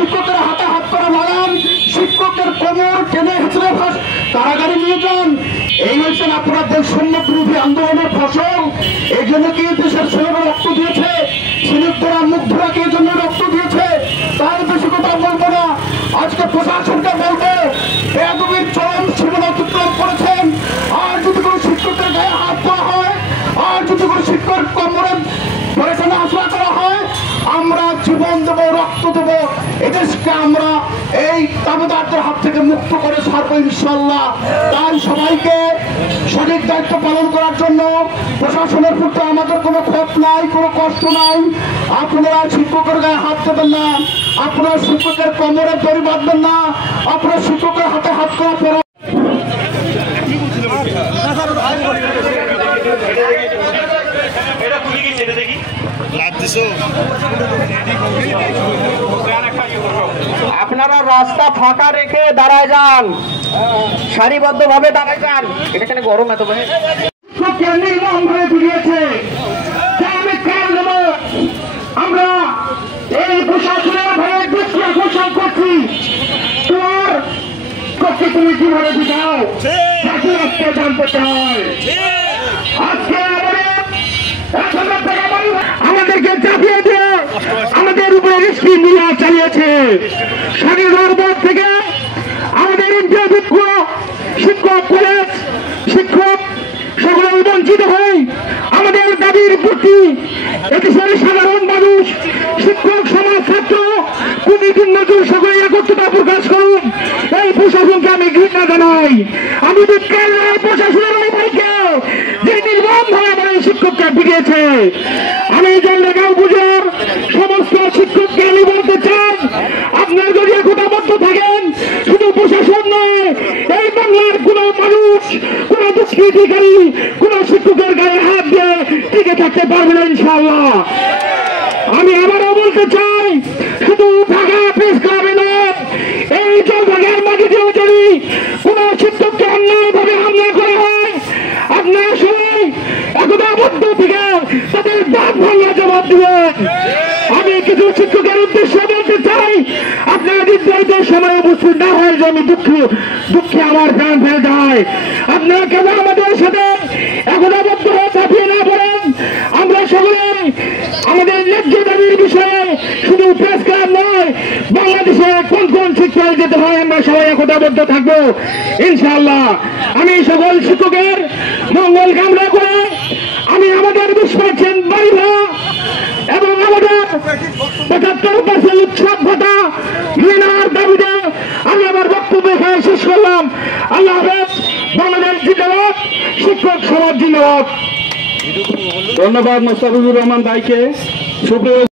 শিক্ষকের হাতে হাত করে লাগান, শিক্ষকের কোমর টেনে হেঁচড়ে কারাগারে নিয়ে যান। এই হচ্ছেন আপনারা বৈষম্য বিরোধী আন্দোলনের ফসল। এই জন্য কি দেশের ছেলেরা রক্ত দিয়েছে, সিলেক্টরা মুগ্ধরা কি এই জন্য রক্ত দিয়েছে। তার বেশি কথা বলবো না। আজকে প্রশাসনকে বলবো, বেয়াদবির চরম সীমানা অতিক্রম করেছেন। আর যদি কোনো শিক্ষকের গায়ে হাত দেওয়া হয়, আর যদি কোনো শিক্ষক কোমরে ধরে টেনে আশ্রয় করা হয়, আমরা জীবন দেবো, রক্ত দেবো। এদেশকে আমরা এই দাবিদারদের হাত থেকে মুক্ত করে ছাড়বো ইনশাল্লাহ। তাই সবাইকে সঠিক দায়িত্ব পালন করার জন্য প্রশাসনের প্রতি আমাদের কোনো ক্ষোভ নাই, কোনো কষ্ট নাই। আপনারা শিক্ষকের গায়ে হাত দেবেন না, আপনারা শিক্ষকের কোমরে দড়ি বাঁধবেন না, আপনারা শিক্ষকের হাতে হাত করা পড়া। আপনারা রাস্তা ফাঁকা রেখে দাঁড়ায় যান, সারিবদ্ধ ভাবে দাঁড়ায় যান। এটা কেন গরম এত ভাই? আমরা এই প্রশাসনের ভাবে দৃষ্টি আকর্ষণ করছি। তোমার পক্ষে তুমি কিভাবে বুঝাও জানতে চাই। আজকে আমাদেরকে চাপিয়ে দিয়ে আমাদের উপরে রিস্কি মিলা চালিয়েছে। স্বাধীনতার পর থেকে আমাদের ইন্টারভিক্ষ শিক্ষক, কলেজ শিক্ষক সকলে বঞ্চিত হয়ে আমাদের দাবির প্রতি এদেশের সাধারণ মানুষ, শিক্ষক সমাজ, ছাত্র, কুটির নজর সকলে একত্রতা প্রকাশ করুন। এই প্রশাসনকে আমি ঘৃণা জানাই। আমি বিজ্ঞান প্রশাসনের ওই ভাইকে যে নির্মম ভাবে আমার শিক্ষককে পিটিয়েছে। আমি জলগাঁও পুজোর সমস্ত শিক্ষককে আমি বলতে চাই, আপনার যদি একতাবদ্ধ থাকেন, শুধু প্রশাসন নয়, এই বাংলার কোন মানুষ, কোন দুষ্কৃতিকারী কোন শিক্ষকের গায়ে হাত দিয়ে টিকে থাকতে পারবে না ইনশাআল্লাহ। আমি আবারও বলতে চাই, শুধু ঢাকা প্রেস ক্লাবে নয়, এই জলঢাকার মাটিতেও যদি কোন শিক্ষককে অন্যায়ভাবে হামলা করা হয়, আপনারা সবাই একতাবদ্ধ থেকে তাদের দাঁত ভাঙা জবাব দিবেন। আমি কিছু শিক্ষকের উদ্দেশ্যে বলতে চাই, আপনারা নির্ধারিত সময় উপস্থিত না হয় যে আমি দুঃখে আমার প্রাণ ফেলে যায়। আপনারা কেন আমাদের সাথে একতাবদ্ধ হয়ে চাপিয়ে না পড়েন। আমরা সকলে আমাদের ন্যায্য দাবির বিষয়ে শুধু প্রেস ক্লাব নয়, বাংলাদেশে কোন কোন শিক্ষায় যেতে হয় আমরা সবাই একতাবদ্ধ থাকবো ইনশাআল্লাহ। আমি সকল শিক্ষকের মঙ্গল কামনা করে আমি আমাদের 20% বাড়ি ভাড়া এবং আমাদের 75% উৎসব ভাতা মেনার দাবিতে আমি আমার বক্তব্য এখানে শেষ করলাম। আল্লাহ হাফেজ। বাংলাদেশ জিন্দাবাদ, শিক্ষক সমাজ জিন্দাবাদ। ধন্যবাদ মোস্তাফিজুর রহমান ভাইকে।